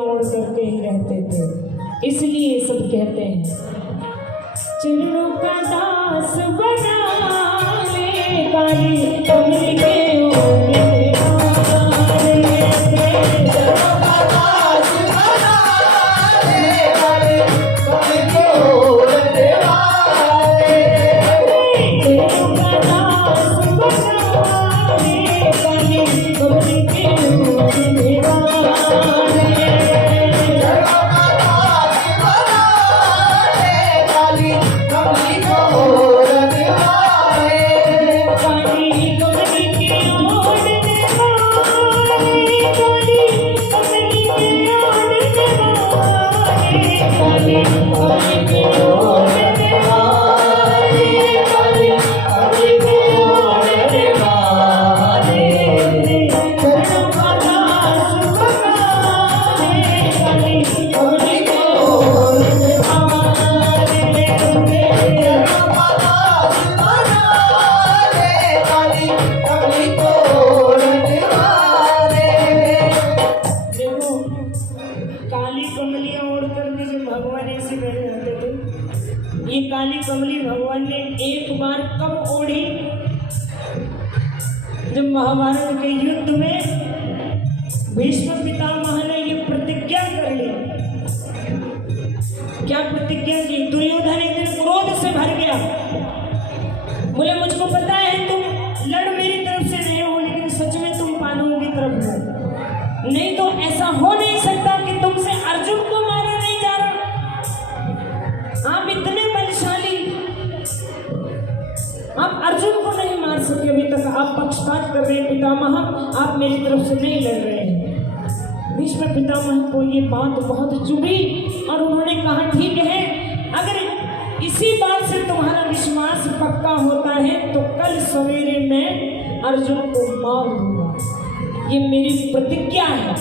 ओढ़ करके ही रहते थे, इसलिए सब कहते हैं चलो का दास बना ले काली कमली के काली कमली भगवान ने एक बार कब ओढ़ी? जब महाभारत के युद्ध में भीष्म पितामह ने ये प्रतिज्ञा कर ली। क्या प्रतिज्ञा की? दुर्योधन एक दिन क्रोध से भर गया, बोले मुझको पता है तुम लड़ मेरी तरफ से नहीं हो, लेकिन सच में तुम पांडवों की तरफ हो, नहीं तो ऐसा हो नहीं सकता कि तुमसे अर्जुन को मारा नहीं जा रहा। आप इतने बलशाली, आप अर्जुन को नहीं मार सके अभी तक, आप पक्षपात कर रहे हैं पितामह, आप मेरी तरफ से नहीं लड़ रहे हैं। भीष्म पितामह को ये बात बहुत चुभी और उन्होंने कहा ठीक है, अगर इसी बात से तुम्हारा विश्वास पक्का होता है तो कल सवेरे मैं अर्जुन को मार दूंगा, ये मेरी प्रतिज्ञा है।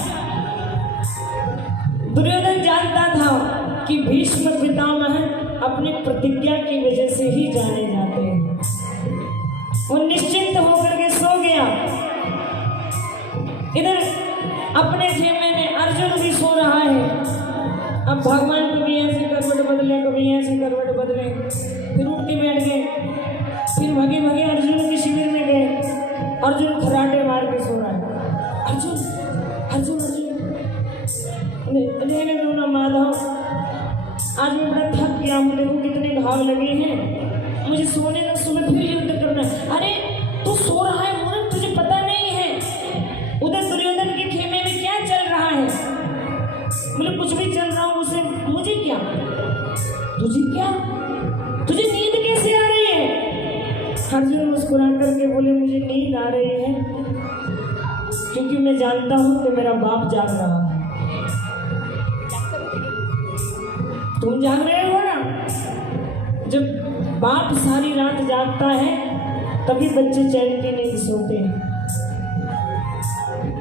दुर्योधन जानता था कि भीष्म पितामह अपनी प्रतिज्ञा की वजह से ही जाने जाते हैं। वो निश्चिंत होकर के सो गया। इधर अपने खेमे में अर्जुन भी सो रहा है। अब भगवान कभी ऐसे करवट बदले, कभी ऐसे करवट बदले, फिर उठ के बैठ गए, फिर भगे भगे अर्जुन के शिविर में गए। अर्जुन खराटे मार के सो रहा है। अर्जुन अर्जुन अर्जुन रहने दो ना माधव, आज मैं बड़ा थक गया हूँ, देखो कितने घाव लगे हैं, मुझे सोने का सुबह फिर युद्ध करना है। अरे तू सो रहा है मूर्ख, तुझे पता नहीं है उधर दुर्योधन के खेमे में क्या चल रहा है? बोले कुछ भी चल रहा हूँ, उसे मुझे क्या, तुझे क्या, तुझे नींद कैसे आ रही है? अर्जुन मुस्कुरा करके बोले मुझे नींद आ रही है क्योंकि मैं जानता हूँ कि मेरा बाप जाग रहा है। तुम जाग रहे हो ना? जब बाप सारी रात जागता है तभी बच्चे चैन की नींद सोते हैं।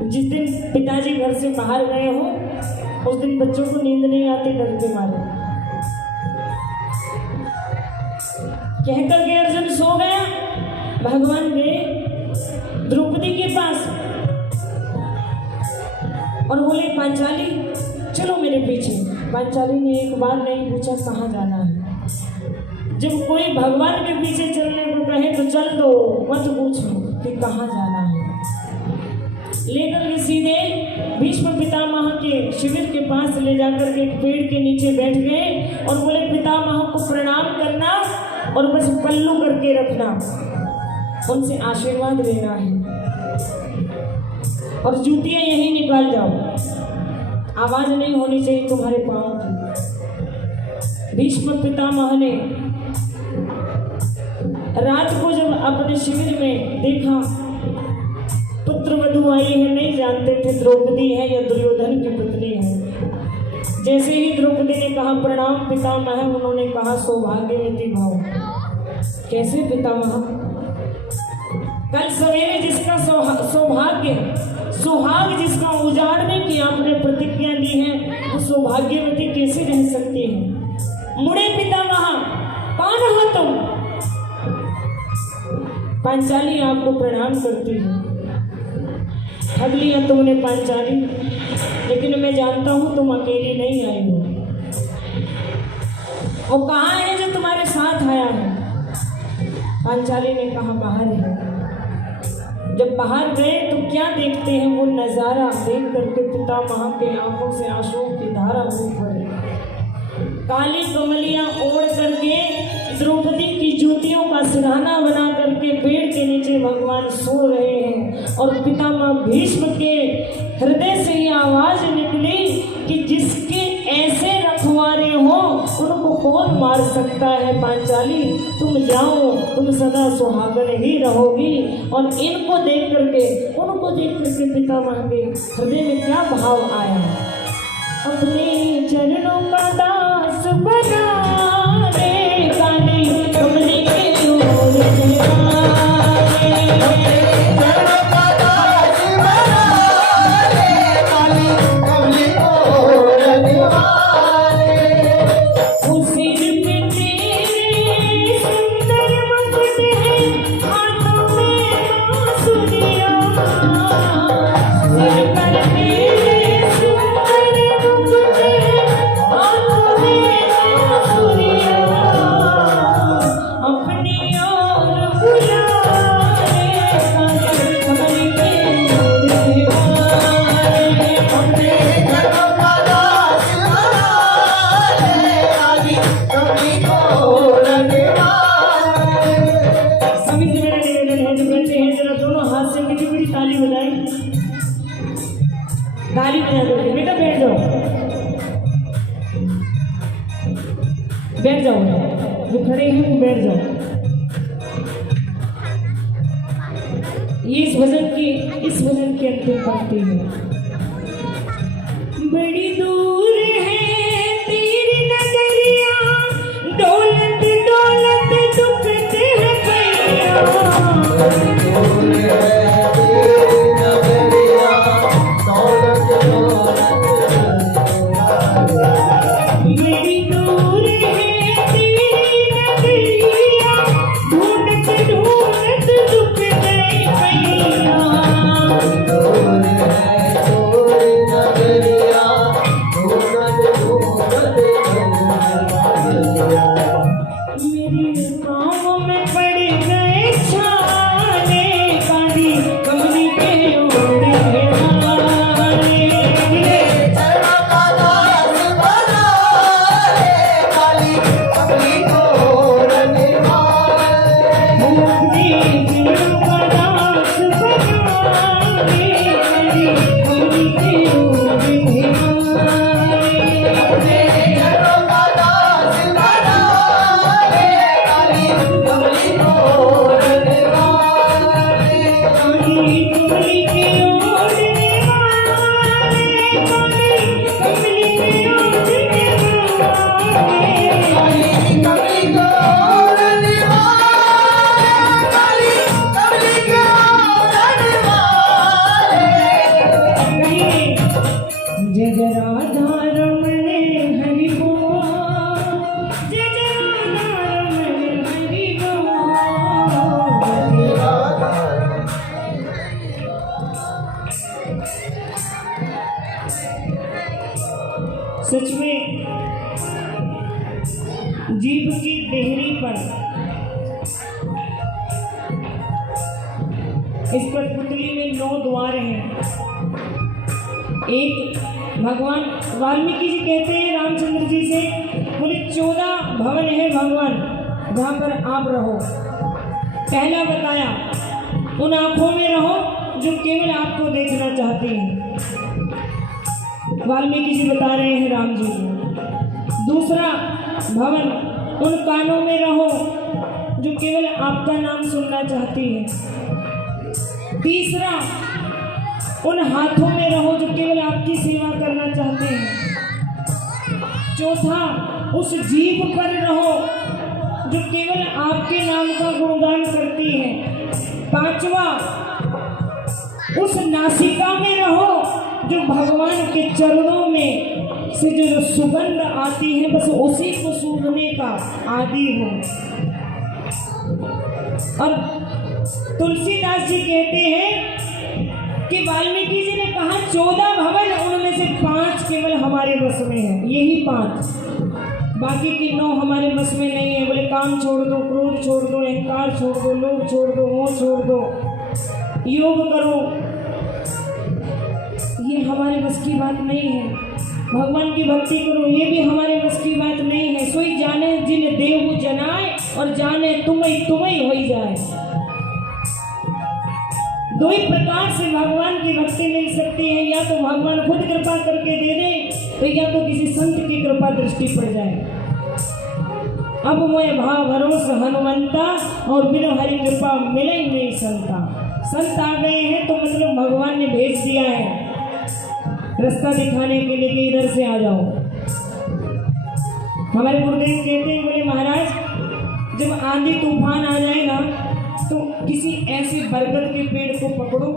जिस दिन पिताजी घर से बाहर गए हो उस दिन बच्चों को नींद नहीं आती, डर के मारे। कहकर के अर्जुन सो गया। भगवान गए द्रौपदी के पास और बोले पांचाली चलो मेरे पीछे। पांचाली ने एक बार नहीं पूछा कहाँ जाना है। जब कोई भगवान के पीछे चलने को कहे तो चल दो, मत पूछो कि कहाँ जाना है। लेकर के सीधे भीष्म पितामह के शिविर के पास ले जाकर के एक पेड़ के नीचे बैठ गए और बोले पितामह को प्रणाम करना और बस पल्लू करके रखना, उनसे आशीर्वाद लेना है और जूतियां यहीं निकाल जाओ, आवाज नहीं होनी चाहिए तुम्हारे पाँव की। भीष्म पितामह ने रात को जब अपने शिविर में देखा पुत्र वधू आई है, नहीं जानते थे द्रौपदी है या दुर्योधन की पुत्री है। जैसे ही द्रौपदी ने कहा प्रणाम पितामह, उन्होंने कहा सौभाग्यवती भव। कैसे पितामह? कल सवेरे जिसका सौभाग्य सुहाग जिसका उजाड़ने की आपने प्रतिज्ञा ली है वो सौभाग्यवती कैसे रह सकती है? मुड़े पितामह, कौन हो तुम? पांचाली आपको प्रणाम करती है। ठग लिया तुमने पांचाली, लेकिन मैं जानता हूँ तुम अकेली नहीं आई हो। वो कहाँ है जो तुम्हारे साथ आया है? पांचाली ने कहा बाहर है। जब बाहर गए तो क्या देखते हैं, वो नज़ारा देख करके पितामह के आंखों से आंसुओं की धारा बह पड़ी। काली कमलियां ओढ़ करके द्रौपदी की जूतियों का सिरहाना बना करके पेड़ के नीचे भगवान सो रहे हैं, और पितामह भीष्म के हृदय से ये आवाज निकली कि जिसके ऐसे रखवारे हो उनको कौन मार सकता है। पांचाली तुम जाओ, तुम सदा सुहागन ही रहोगी। और इनको देख करके, उनको देख करके पितामह के हृदय में क्या भाव आया, अपने चरणों का दास बना रे काली कमली के ओर ताली बजा दो। बेटा बैठ जाओ, बैठ जाओ, जो खड़े हैं वो बैठ जाओ। ये इस भजन की अंतिम पंक्ति है। बड़ी दूर है तेरी नगरिया, दौलत दौलत दुखते है भैया। सच में जीभ की देहरी पर इस कठपुतली में 9 द्वार हैं। एक भगवान वाल्मीकि जी कहते हैं रामचंद्र जी से, बोले 14 भवन है भगवान जहाँ पर आप रहो। पहला बताया उन आंखों में रहो जो केवल आपको देखना चाहती हैं, वाल्मीकि जी बता रहे हैं राम जी को। दूसरा भवन उन कानों में रहो जो केवल आपका नाम सुनना चाहती है। तीसरा उन हाथों में रहो जो केवल आपकी सेवा करना चाहते हैं। चौथा उस जीभ पर रहो जो केवल आपके नाम का गुणगान करती है। पांचवा उस नासिका में रहो जो भगवान के चरणों में से जो सुगंध आती है बस उसी को सूंघने का आदी हो। और तुलसीदास जी कहते हैं कि वाल्मीकि जी ने कहा 14 भवन, उनमें से 5 केवल हमारे बस में है, यही 5, बाकी की 9 हमारे बस में नहीं है। बोले काम छोड़ दो, क्रोध छोड़ दो, अहंकार छोड़ दो, लोभ छोड़ दो, मोह छोड़ दो, योग करो, ये हमारे बस की बात नहीं है। भगवान की भक्ति करो, ये भी हमारे बस की बात नहीं है। सोई जाने जिन देव जनाए, और जाने तुम्हें तुम्हें हो जाए। दो ही प्रकार से भगवान की भक्ति मिल सकती है, या तो भगवान खुद कृपा करके दे दे, तो या तो किसी संत की कृपा दृष्टि पड़ जाए। अब मैं भाव भरोस हनुमंता, और बिना हरि कृपा मिले ही नहीं संता। संत आ गए हैं तो मतलब भगवान ने भेज दिया है रास्ता दिखाने के लिए कि इधर से आ जाओ। हमारे गुरुदेव कहते हैं, बोले महाराज जब आंधी तूफान आ जाए ना, तो किसी ऐसे बरगद के पेड़ को पकड़ो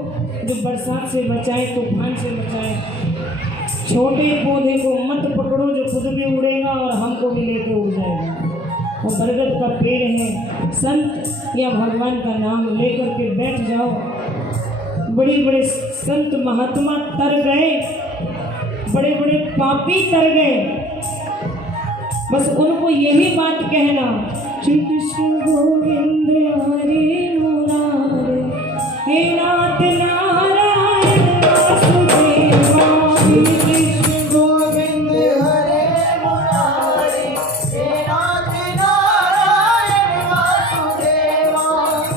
जो बरसात से बचाए, तूफान से बचाए। छोटे पौधे को मत पकड़ो जो खुद भी उड़ेगा और हमको भी लेके उड़ जाएगा। वो बरगद का पेड़ है, संत या भगवान का नाम लेकर के बैठ जाओ। बड़े बड़े संत महात्मा तर गए, बड़े बड़े पापी तर गए, बस उनको यही बात कहना, श्री कृष्ण गोविंद हरे मुरारे, हे नाथ नारायण वासुदेवा। श्री कृष्ण गोविंद हरे मुरारे, हे नाथ नारायण वासुदेवा।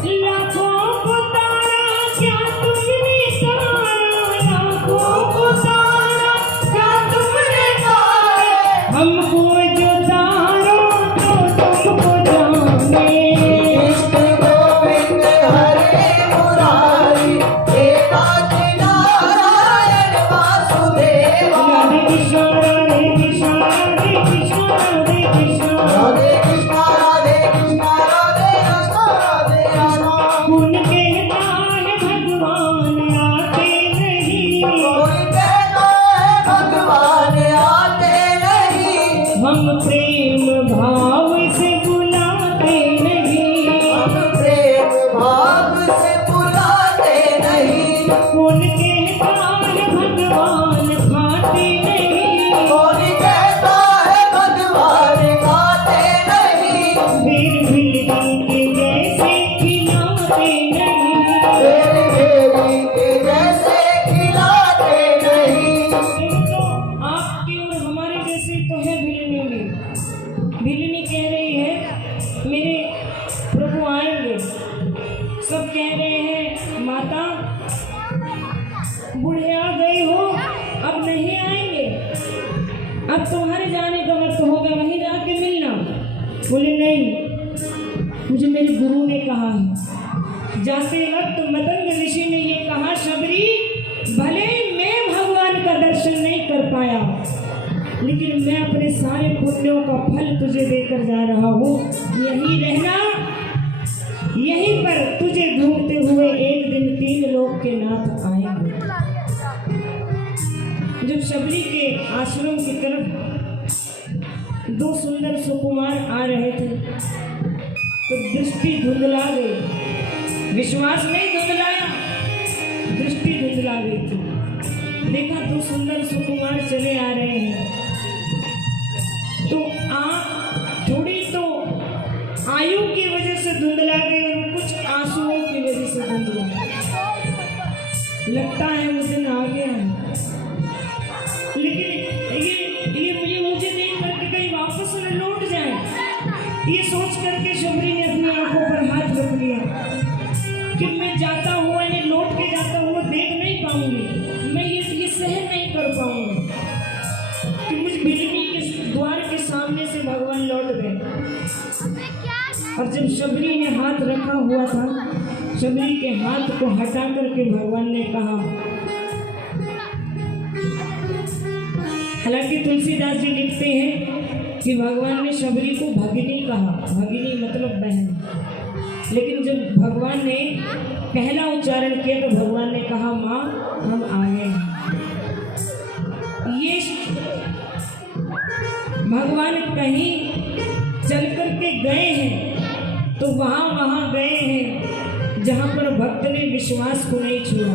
लाखों को तारा क्या तुमने तारा, लाखों को तारा क्या तुमने तारा, हमको जो तारो तो तुमको जाने। कृष्ण गोविंद हरे मुरारी, हे नाथ नारायण वासुदेवा। राधे कृष्ण राधे कृष्ण राधे कृष्ण राधे कृष्ण, राधे कृष्ण राधे कृष्ण राधे कृष्ण राधे कृष्ण। कौन कहता है भगवान आते नहीं, कौन कहता है भगवान आते नहीं, हम प्रेम भाव से बुलाते नहीं, हम प्रेम भाव से बुलाते नहीं। कौन कहता है भगवान खाते नहीं, कौन कहता है भगवान खाते नहीं, फिर बिल्ली के जैसे खिलाते नहीं, फिर बिल्ली के जैसे खिलाते नहीं। तो आपकी और हमारे जैसे तो है भिलनी में। भिलनी कह रही है मेरे प्रभु आएंगे, सब कह रहे हैं माता बूढ़े आ गए हो, अब नहीं आएंगे, अब तुम्हारे जाने का वक्त होगा, वहीं जाके मिलना। बोले नहीं, मुझे मेरे गुरु ने कहा है। जाते वक्त मतंग ऋषि ने ये कहा, शबरी भले मैं भगवान का दर्शन नहीं कर पाया, लेकिन मैं अपने सारे पुण्यों का फल तुझे देकर जा रहा हूँ। यहीं रहना, यहीं पर तुझे ढूंढते हुए एक दिन 3 लोक के नाथ आएंगे। जब शबरी के आश्रम की तरफ 2 सुंदर सुकुमार आ रहे थे, तो दृष्टि धुंधला गई। विश्वास नहीं धुंधलाया, दृष्टि धुंधला गई थी। देखा 2 सुंदर सुकुमार चले आ रहे हैं, तो आँख थोड़ी तो आयु की वजह से धुंधला गई और कुछ आंसुओं की वजह से धुंधला। लगता है वो दिन आ गया है, लेकिन ये मुझे देख करके कहीं वापस न लौट जाए, ये सोच करके शबरी ने अपनी आंखों पर हाथ रख लिया कि मैं जाता हुआ इन्हें लौट के जाता हुआ देख नहीं पाऊंगी, मैं ये सहन नहीं कर पाऊंगी कि मुझ बिजली के द्वार के सामने से भगवान लौट गए। और जब शबरी ने हाथ रखा हुआ था, शबरी के हाथ को हटा करके भगवान ने कहा, हालांकि तुलसीदास जी लिखते हैं कि भगवान ने शबरी को भगिनी कहा, भगिनी मतलब बहन, लेकिन जब भगवान ने पहला उच्चारण किया तो भगवान ने कहा, माँ हम आ गए हैं। ये भगवान कहीं चल करके गए हैं तो वहाँ गए हैं जहाँ पर भक्त ने विश्वास को नहीं छुआ।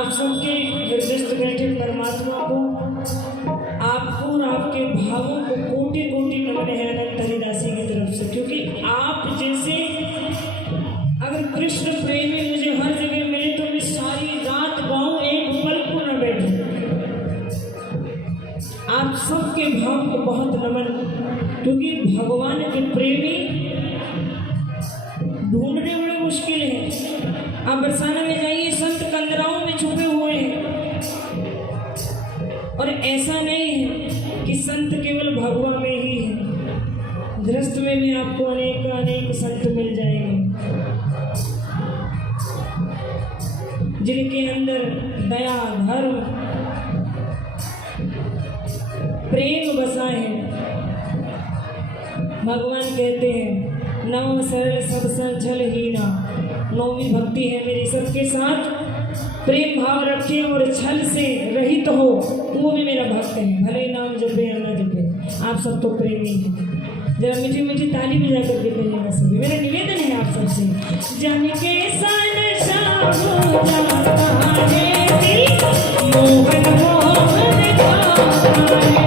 आप सबके हृदयस्थ बैठे परमात्मा को, आपको और आपके भावों को कोटि कोटि नमन है अनंत हरिदासी की तरफ से। क्योंकि आप जैसे अगर कृष्ण प्रेमी मुझे हर जगह मिले तो मैं सारी रात गाऊं, एक पल को न बैठूं। आप सबके भाव को बहुत नमन, क्योंकि भगवान के प्रेमी ढूंढने बड़े मुश्किल है। आप बरसाना में जाइए, संत कंदराओं में छुपे हुए हैं। और ऐसा नहीं है कि संत केवल भगवा में ही है, गृहस्थ में भी आपको अनेक अनेक संत मिल जाएंगे जिनके अंदर दया, धर्म, प्रेम बसा है। भगवान कहते हैं नव सरल सब छल हीना, नौवीं भक्ति है मेरी, सबके साथ प्रेम भाव रखे और छल से रहित हो, वो भी मेरा भक्त है। भले ही नाम जपे या ना जपे, आप सब तो प्रेमी हैं। जरा मीठी मीठी ताली बजा करके कहिएगा सभी। मेरा निवेदन है आप सबसे, जन के सन शाम जाता है दिल, मोहन मोहन गाता है।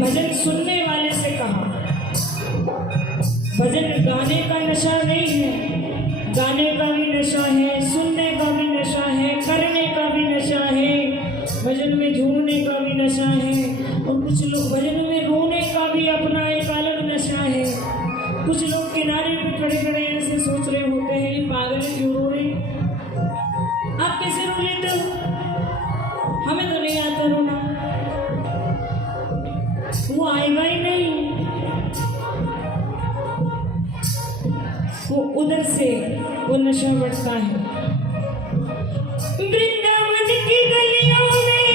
भजन सुनने वाले से कहा, भजन गाने का नशा नहीं है, गाने का भी नशा है, सुनने का भी नशा है, करने का भी नशा है, भजन में झूमने का भी नशा है, और कुछ लोग भजन में रोने का भी अपना एक अलग नशा है। कुछ लोग किनारे पे खड़े खड़े ऐसे सोच रहे होते हैं ये पागल क्यों रो रहे, आप कैसे रो लेते हो, हमें तो नहीं आता रोना। वो आएगा ही नहीं, वो उधर से वो नशा बढ़ता है। वृंदावन की गलियों में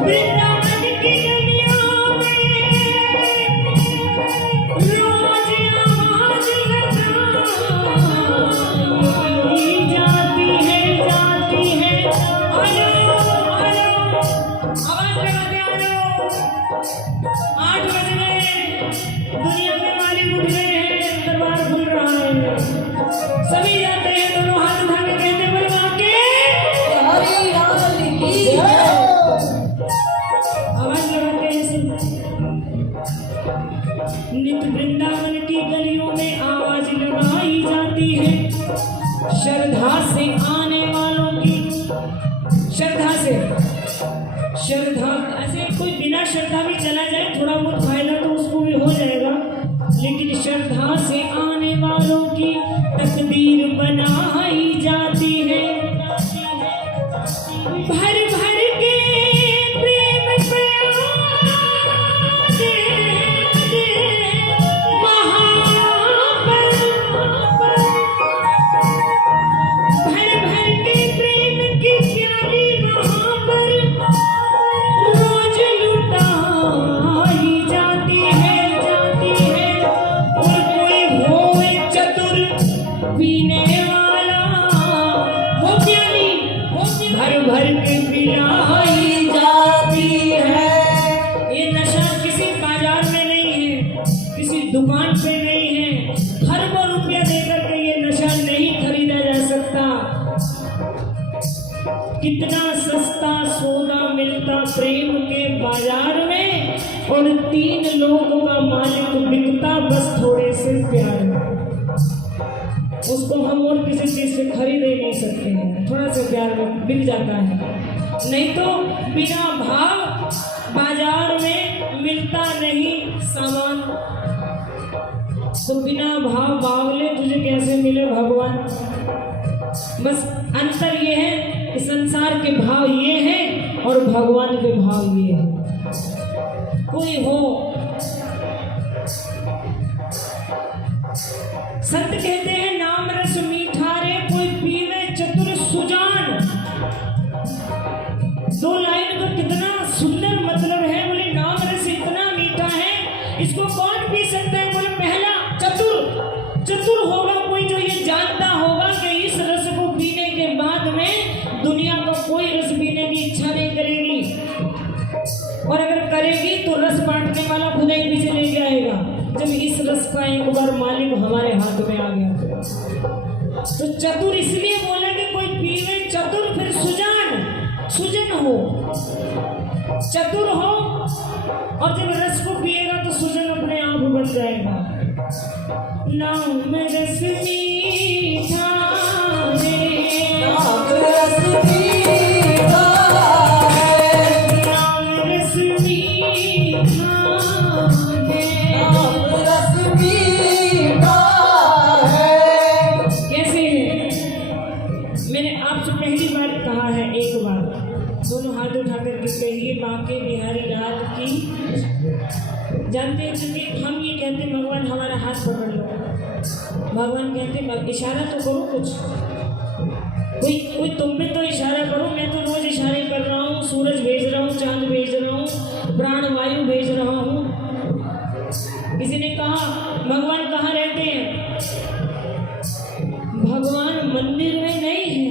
वृंदावन की गलियों में रोज आवाज लगाई जाती सभी जाते हैं, दोनों हाथ उठा के कहते बलवा के हरि लाल की जय। आवाज लगाते हैं सब। नित्य वृंदावन की गलियों में आवाज लगाई जाती है, श्रद्धा से आने वालों की। श्रद्धा से, श्रद्धा ऐसे कोई बिना श्रद्धा भी चला जाए, थोड़ा बहुत फायदा तो उसको भी हो जाएगा, लेकिन श्रद्धा से आने वालों की तकदीर बनाई जाती है। भर भर के प्रेम प्यारे महापर, भर भर के प्रेम की प्याली वहाँ पर रोज लुटाई जाती है, जाती है। और कोई होए चतुर पीने वाला, वो प्याली भर भर के पिलाई जाती है। ये नशा किसी बाजार में नहीं है, किसी दुकान पे नहीं है, खरबों रुपया देकर के ये नशा नहीं खरीदा जा सकता। कितना सस्ता सौदा मिलता प्रेम के बाजार में, और 3 लोगों का मालिक बिकता बस थोड़े से प्यार में। उसको हम और किसी चीज से खरीद ही नहीं सकते हैं, थोड़ा सा प्यार में बिक जाता है। नहीं तो बिना भाव बाजार में मिलता नहीं सामान। तो बिना भाव बावले तुझे कैसे मिले भगवान? बस अंतर ये है कि संसार के भाव ये हैं और भगवान के भाव ये हैं। कोई हो, संत कहते हैं नाम रस मीठा रे, कोई पीवे चतुर सुजान। 2 लाइन का कितना सुंदर मतलब है। बोले नाम रस इतना मीठा है, इसको कौन पी सकता है? बोले पहला चतुर, चतुर होगा कोई जो ये जानता होगा कि इस रस को पीने के बाद में दुनिया का कोई रस पीने की इच्छा नहीं करेगी, और अगर करेगी तो रस बांटने वाला खुद ही पीछे ले जाएगा। जब इस रस का एक बार मालिक हमारे हाथ में आ गया तो चतुर इसलिए बोले कि कोई पीवे चतुर, फिर सुजान, सुजन हो, चतुर हो, और जब रस को पिएगा तो सुजन अपने आप बन जाएगा। नाम रस मीठा रे, नाम रस मीठा है, नाम रस मीठा है, नाम रस मीठा है। कैसे है? मैंने आपसे पहली बार कहा है, एक बार दोनों हाथ उठा करके कहिए बांके बिहारी लाल की। जानते हैं क्योंकि हम ये कहते हैं भगवान हमारा हाथ पकड़ लो, भगवान कहते हैं इशारा तो करो कुछ, कोई तुम भी तो इशारा करो। मैं तो रोज इशारे कर रहा हूँ, सूरज भेज रहा हूँ, चांद भेज रहा हूँ, प्राण वायु भेज रहा हूँ। किसी ने कहा भगवान कहाँ रहते हैं? भगवान मंदिर में नहीं है,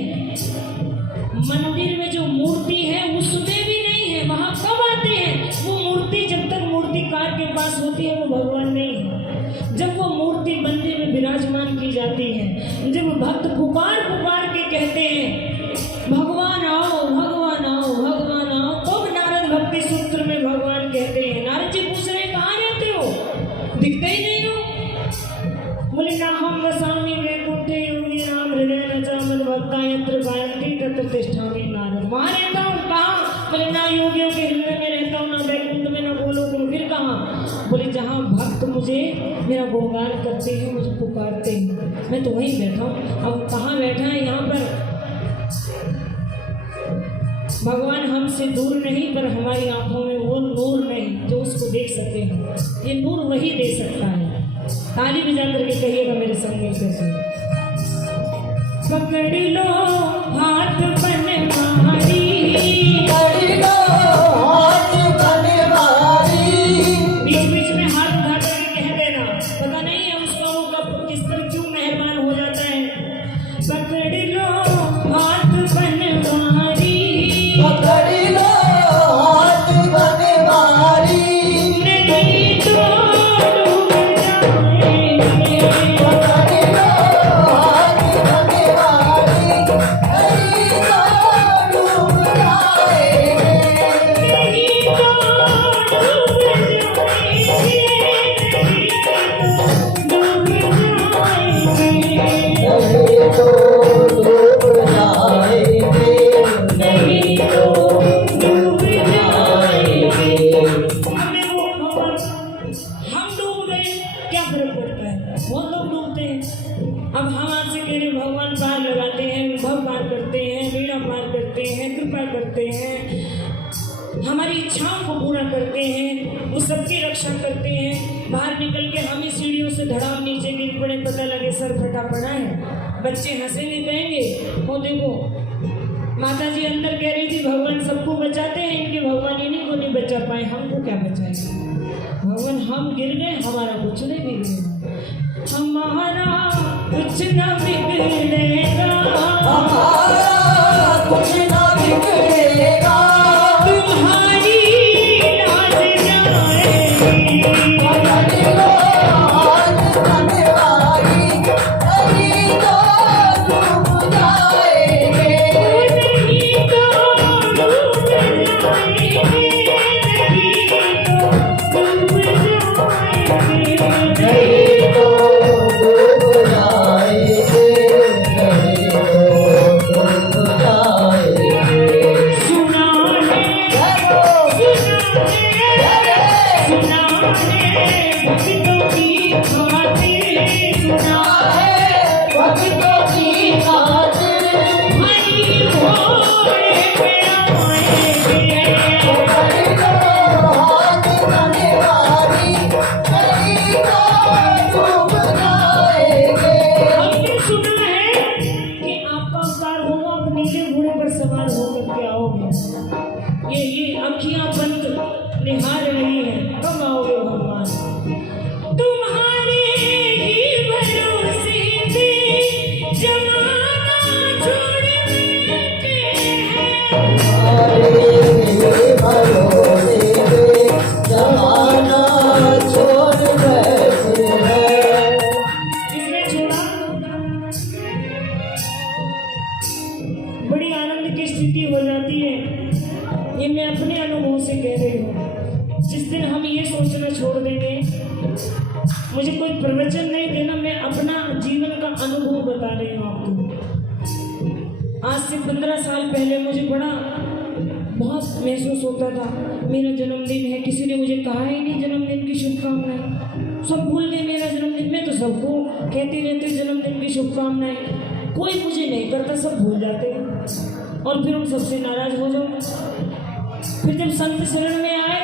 मंदिर में जो मूर्ति है उसमें भी नहीं है। वहां कब आते हैं? वो मूर्ति जब तक मूर्तिकार के पास होती है वो भगवान नहीं है। जब वो मूर्ति मंदिर में विराजमान की जाती है, जब भक्त पुकार पुकार के कहते हैं भगवान आओ, भगवान आओ, भगवान आओ, तब नारद भक्ति सूत्र में भगवान कहते हैं। नारद जी पूछ रहे कहाँ रहते हो, दिखते ही नहीं हो। बोले ना हम वसामि वैकुंठे योगी नाम हृदय नचामद भक्ता यत्र गायत्री तत्र तिष्ठामि नारद। वहाँ रहता हूँ। कहाँ? बोले ना योगियों के हृदय में रहता हूँ, ना वैकुंठ में, ना गोलोक में। फिर कहाँ? बोले जहाँ भक्त मुझे मेरा गुणगान करते हैं, मुझे पुकारते हैं, मैं तो वहीं बैठा हूँ। अब कहाँ बैठा है? यहाँ पर। भगवान हमसे दूर नहीं, पर हमारी आंखों में वो नूर नहीं जो उसको देख सकते हैं। ये नूर वही दे सकता है। ताली बजा करके कहिएगा मेरे संग में कैसे। पकड़ लो हाथ बनवारी, पकड़ लो हाथ बनवारी। बीच बीच में हाथ उठा करके कह देना, पता नहीं है उसका वो कब किस पर क्यों मेहरबान हो जाता है। पकड़ लो हाथ बनवारी, पकड़ लो हाथ बनवारी। नहीं तो डूब जाएंगे। पकड़ लो से कह रहे भगवान पार लगाते हैं, भव पार करते हैं, वीणा पार करते हैं, कृपा करते हैं, हमारी इच्छाओं को पूरा करते हैं, वो सबकी रक्षा करते हैं। बाहर निकल के हम ही सीढ़ियों से धड़ाम नीचे गिर पड़े, पता लगे सर फटा पड़ा है, बच्चे हंसेंगे कहेंगे वो देखो माता जी अंदर कह रही थी भगवान सबको बचाते हैं, इनके भगवान इन्हीं को नहीं बचा पाए, हमको क्या बचाएंगे। भगवान हम गिर गए, हमारा कुछ नहीं बिगड़ेगा, हमारा कुछ न बिगड़ेगा, हमारा कुछ ना बिगड़ेगा, तुम्हारी लाज जाएगी, पकड़ लो हाथ बनवारी, नहीं तो डूब जाएंगे, नहीं तो डूब जाएंगे, नहीं तो डूब जाएंगे। नहीं तो डूब जाएंगे, नहीं तो डूब जाएंगे। सुना है, सुना है भक्तों की खातिर, सुना है भक्तों की खातिर, हरि घोड़े पे आएंगे, पकड़ लो हाथ बनवारी, नहीं तो डूब जाएंगे। हमने सुना है कि आपका अवतार होगा, आप नीले घोड़े पर सवार होकर के आओगे। ये अखियां बंद निहार रही है, कब आओगे भगवान। तुम्हारे ही भरोसे पे जमाना छोड़ बैठे हैं, हमारे भरोसे पे जमाना छोड़ बैठे हैं। किसने छोड़ा। बड़ी आनंद की स्थिति हो जाती है, ये मैं अपने अनुभव से कह रही हूँ। जिस दिन हम ये सोचना छोड़ देंगे, मुझे कोई प्रवचन नहीं देना, मैं अपना जीवन का अनुभव बता रही हूँ आपको। आज से 15 साल पहले मुझे बहुत महसूस होता था मेरा जन्मदिन है, किसी ने मुझे कहा ही नहीं जन्मदिन की शुभकामनाएं, सब भूल गए मेरा जन्मदिन। मैं तो सबको कहती रहती जन्मदिन की शुभकामनाएं, कोई मुझे नहीं करता, सब भूल जाते हैं और फिर उन सबसे नाराज हो जाओ। फिर जब संत शरण में आए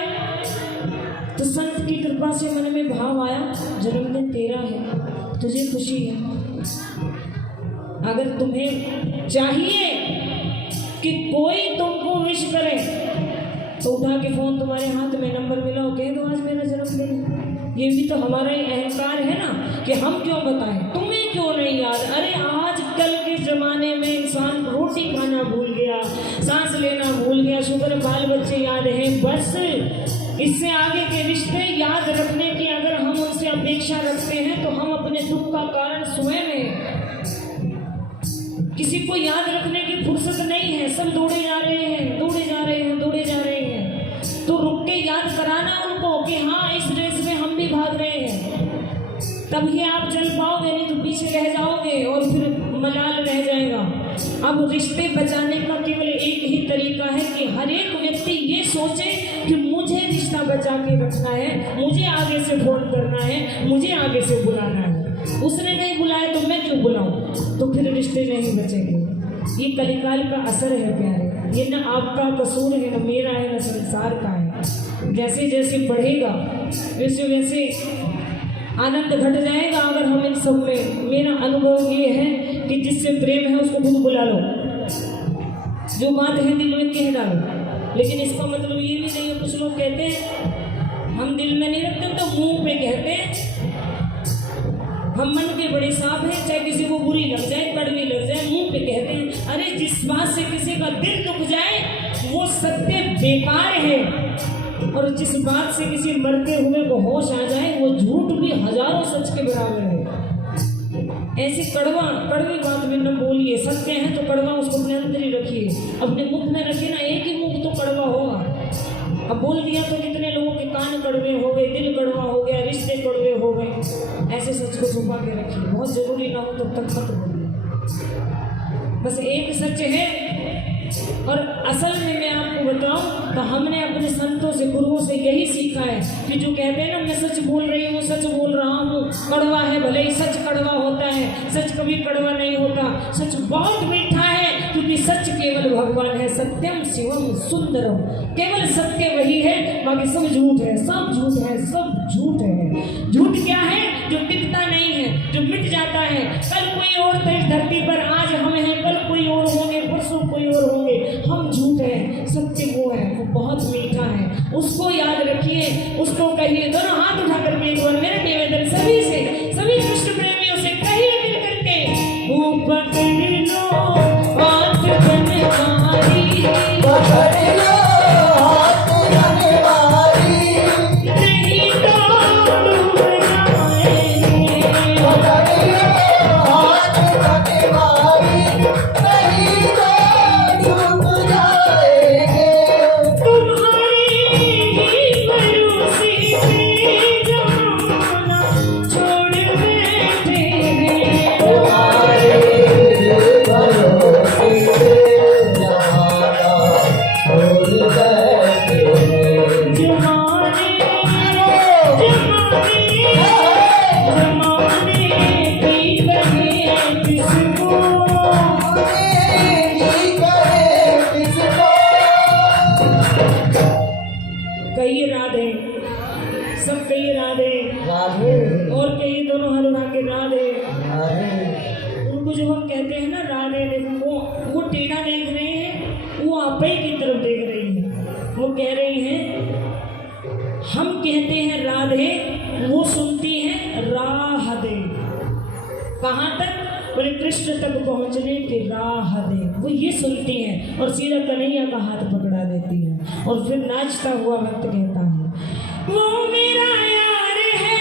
तो संत की कृपा से मन में भाव आया जन्मदिन तेरा है, तुझे खुशी है, अगर तुम्हें चाहिए कि कोई तुमको विश करे तो उठा के फोन तुम्हारे हाथ में नंबर मिलाओ, कह दो आज मेरा जन्मदिन है। ये भी तो हमारा ही अहंकार है ना कि हम क्यों बताएं, तुम्हें क्यों नहीं याद। अरे आजकल के जमाने में इंसान रोटी खाना भूल गया, सांस लेना भूल गया, शुक्र बाल बच्चे याद हैं, बस इससे आगे के रिश्ते याद रखने की अगर हम उनसे अपेक्षा रखते हैं तो हम अपने दुख का कारण स्वयं हैं। किसी को याद रखने की फुर्सत नहीं है, सब दौड़े जा रहे हैं, दौड़े जा रहे हैं, दौड़े जा रहे हैं, तो रुक के याद कराना उनको कि हाँ इस रेस में हम भी भाग रहे हैं, तभी आप चल पाओगे, नहीं तो पीछे रह जाओगे और फिर मलाल रह जाएगा। अब रिश्ते बचाने का केवल एक ही तरीका है कि हर एक व्यक्ति ये सोचे कि मुझे रिश्ता बचा के रखना है, मुझे आगे से फोन करना है, मुझे आगे से बुलाना है। उसने नहीं बुलाया तो मैं क्यों बुलाऊं, तो फिर रिश्ते नहीं बचेंगे। ये कलिकाल का असर है प्यारे, ये न आपका कसूर है, न मेरा है, न संसार का है। जैसे जैसे बढ़ेगा वैसे वैसे आनंद घट जाएगा अगर हम इन सब में। मेरा अनुभव ये है कि जिससे प्रेम है उसको खुद बुला लो, जो बात है दिल में कह डालो। लेकिन इसका मतलब ये भी नहीं है, कुछ लोग कहते हैं हम दिल में नहीं रखते तो मुंह पे कहते हैं। हम मन के बड़े साफ हैं, चाहे किसी को बुरी लग जाए, कड़वी लग जाए, मुंह पे कहते हैं। अरे जिस बात से किसी का दिल दुख जाए वो सत्य बेकार है, और जिस बात से किसी मरते हुए को होश आ जाए वो झूठ भी हजारों सच के बराबर है। ऐसी कड़वी बात में न बोलिए, सत्य है तो कड़वा उसको अपने अंदर ही रखिए, अपने मुख में रखिए ना, एक ही मुख तो कड़वा होगा। अब बोल दिया तो कितने लोगों के कान कड़वे हो गए, दिल कड़वा हो गया, रिश्ते कड़वे हो गए। ऐसे सच को छुपा के रखिए, बहुत जरूरी ना हो तब तक मत बोलिए। बस एक सच है और असल में मैं आपको बताऊं तो हमने अपने संतों से गुरुओं से यही सीखा है कि जो कहते हैं ना मैं सच बोल रही हूँ सच बोल रहा हूँ, कड़वा है भले ही सच कड़वा होता है, सच कभी कड़वा नहीं होता, सच बहुत मीठा है क्योंकि सच केवल भगवान है। सत्यम शिवम सुंदरम, केवल सत्य वही है, बाकी सब झूठ है, सब झूठ है, सब झूठ है। झूठ क्या है? जो टिकता नहीं है, जो मिट जाता है। कल कोई और थे इस धरती पर, आज हम हैं, कल कोई और होंगे, परसों कोई और होंगे। हम झूठ है, सत्य वो है, वो बहुत मीठा है, उसको याद रखिए, उसको कहिए। दोनों हाथ उठा करके एक बार मेरा निवेदन सभी से, सभी कृष्ण प्रेमियों से कहिए मिल करके, वो पकड़ लो हाथ बनवारी, पकड़ लो हाथ बनवारी, नहीं तो डूब जाएंगे। पकड़ लो हाथ बनवारी, नहीं तो डूब जाएंगे। तुम्हारी भरोसे पे जमाना छोड़ बैठे हैं। तुम्हारे भरोसे पे जमाना छोड़ बैठे हैं। जमाने की कहे किसको, कहिए राधे, सब कहिए राधे, और कहिए दोनों हाथ उठा के राधे। उनको जो हम कहते हैं ना राधे, देखो वो टेढ़ा देख रहे हैं, वो आप ही की तरफ देख रही है। वो कह रही हैं हम कहते हैं राधे, वो सुनती हैं राह दे। कहाँ तक? बोले कृष्ण तक पहुँचने की राह दे, वो ये सुनती हैं और सीधा कन्हैया का हाथ पकड़ा देती हैं। और फिर नाचता हुआ भक्त कहता है वो मेरा यार है,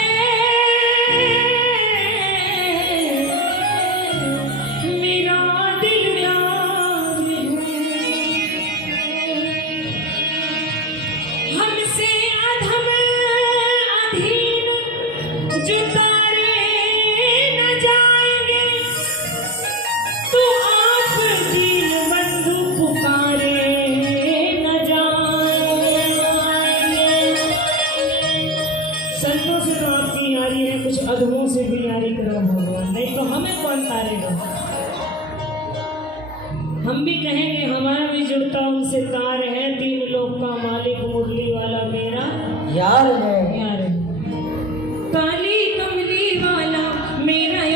मेरा दिल यार है, हमसे अधम अधीन जो तारे न जाएंगे, तो आप दीन बंधु पुकारे न जाएंगे। संतों से तो आपकी यारी है, कुछ अधमों से भी यारी करो भगवान, नहीं तो हमें कौन तारेगा। हम भी कहेंगे हमारा भी जुड़ता उनसे तार है, तीन लोक का मालिक मुरली वाला मेरा यार है।